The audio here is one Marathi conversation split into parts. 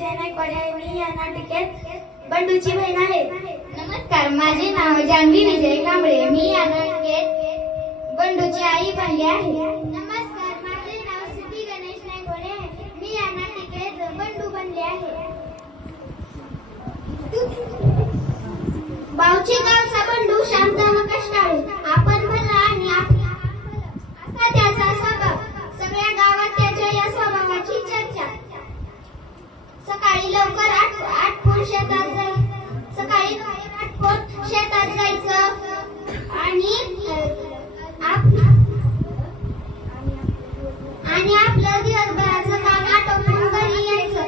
विजय नायकवाडे. मी या नाटिकेत बंडूची बहीण आहे. नमस्कार, माझे नाव जान्हवी विजय कांबळे. मी या नाटिकेत बंडूची आई बनली आहे. नमस्कार, माझे नाव सिद्धी गणेश नायकवाडे आहे. मी या नाटिकेत बंडू बनले आहे. बावची गावचा बंडू शांत व कष्टाळू, आपण भला आणि असा त्याचा स्वभाव. सगळ्या गावात त्याच्या या स्वभावाची चर्चा. सकाळी लवकर आटपून शेतात जायचं आणि आपलं दिवसभराचं काम आटोपून घरी यायचं.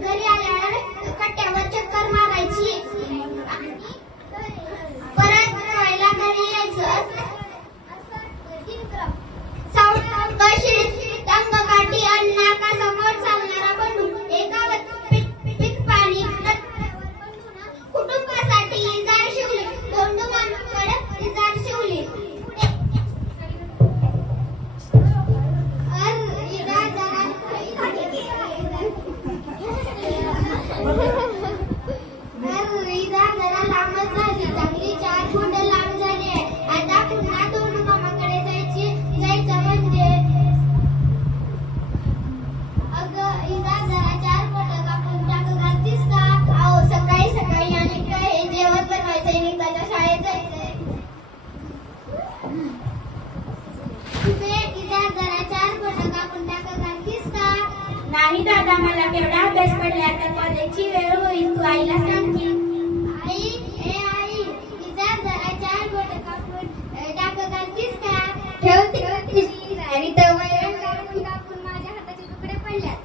घरी आल्यावर कट्ट्यावर चक्कर मारायची, परत जेवायला घरी यायचं. अंगकाठी अन्नाकासमोर चालणारा बंडू. एका पीक पाणी कुटुंबासाठी इजार शिवली. बंडू मामाकडे इजार शिवली. इजार जरा लांबच झाली. चांगली 4 फूट लांब झाली आहे. आता पुन्हा दोन मामाकडे जायचं म्हणजे अगं इजार जरा 4 फूट कापून टाकू घालतीस का? अहो सकाळी सकाळी आणि काय जेवण बनवायचंय, निघायच्या शाळेत जायचंय. इजार जरा 4 फूट कापून टाकू घालतीस का? नाही दादा, मला तेवढा अभ्यास पडला. आता कॉलेजची वेळ होईल, तू आईला सांग की. आई, इजार जरा 4 फूट कापून टाकू घालतीस का? ठेवते आणि कापून माझ्या हाताचे तुकडे पडल्यात.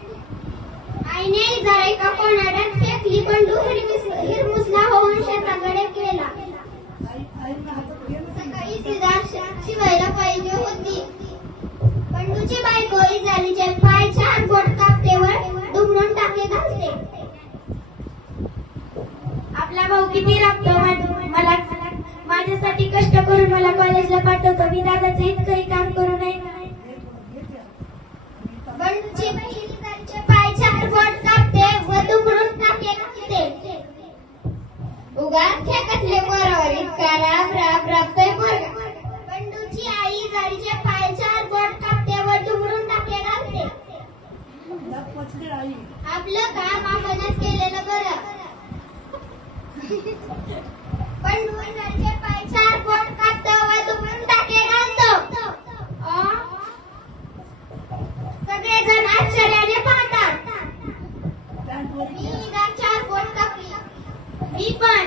आईने इजार एका कोणाड्यात फेकली. बंडू हिरमुसला होऊन शेताकडे गेला. सकाळी इजार शिवायला पाहिजे होती. बंडूची बायको इजारीचे पाय 4 बोट कापतेवर दुमडून टाके घालते. आपला भाऊ किती राबतो, मला माझ्यासाठी कष्ट करून मला कॉलेजला पाठवतो. मी दादाचं इतकंही काम करू नये. बंडूची बहीण इजारीचे पाय 4 बोट कापते व दुमडून टाके घालते. उगाच खेकतले बरोबर इतका राब राबतोय पोरगा. बंडूची आई इजारीचे पाय 4 बोट कापते व दुमडून टाके घालते. आपलं काम आपणच केलेलं बरं. बंडू इजारीचे पाय 4 बोट कापतो व दुमडून टाके घालतो. सगळेजण आश्चर्याने पाहतात. मी इजार 4 बोट कापली. मी पण